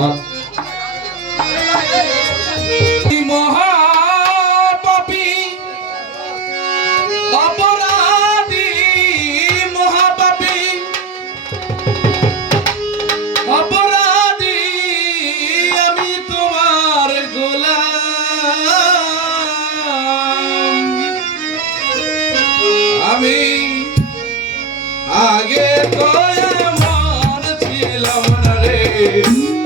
মহান आगे तो मन छिलम रे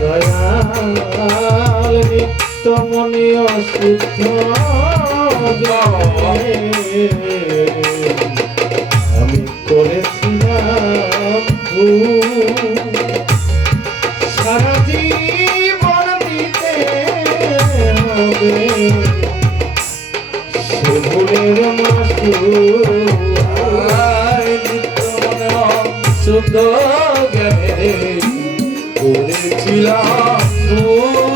দয়াল নিত্যমণি অসুদ্ধ আমি করেছিলাম সারা জীবন দিতে হবে সে ভুলের মাসু শুদ্ধ ইলাহা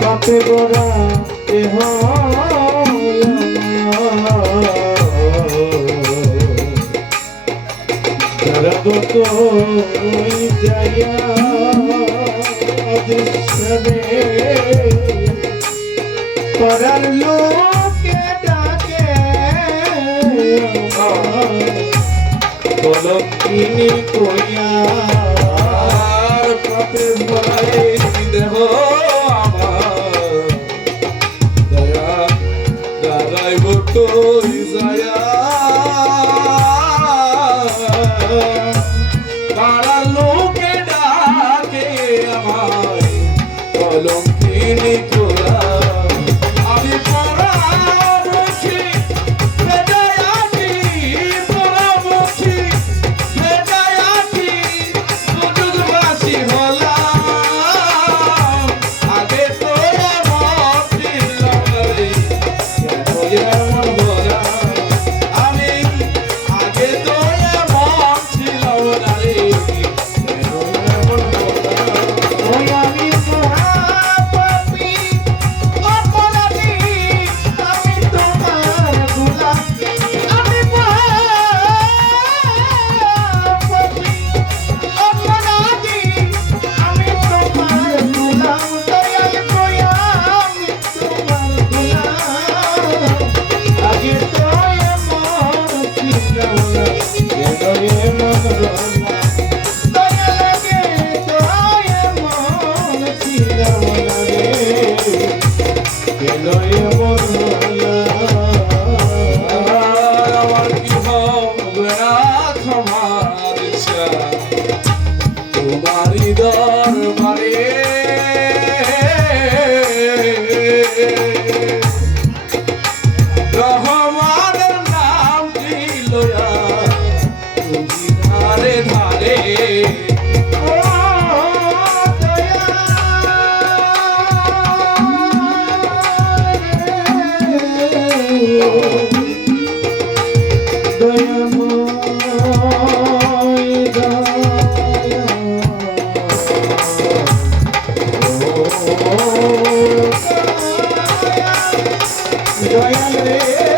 পাপে গোড়া দেহ জগত জয়া দৃশ্য পরার লোক কলকিনী কইয়া পাপে ভরাই দেহ মন রে কেলয় মন দয়াল রে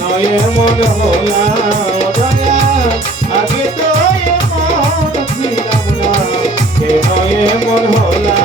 নয়ের মন হলা দয়া আগে তো মন ছিলাম না। নয়ের মন হলা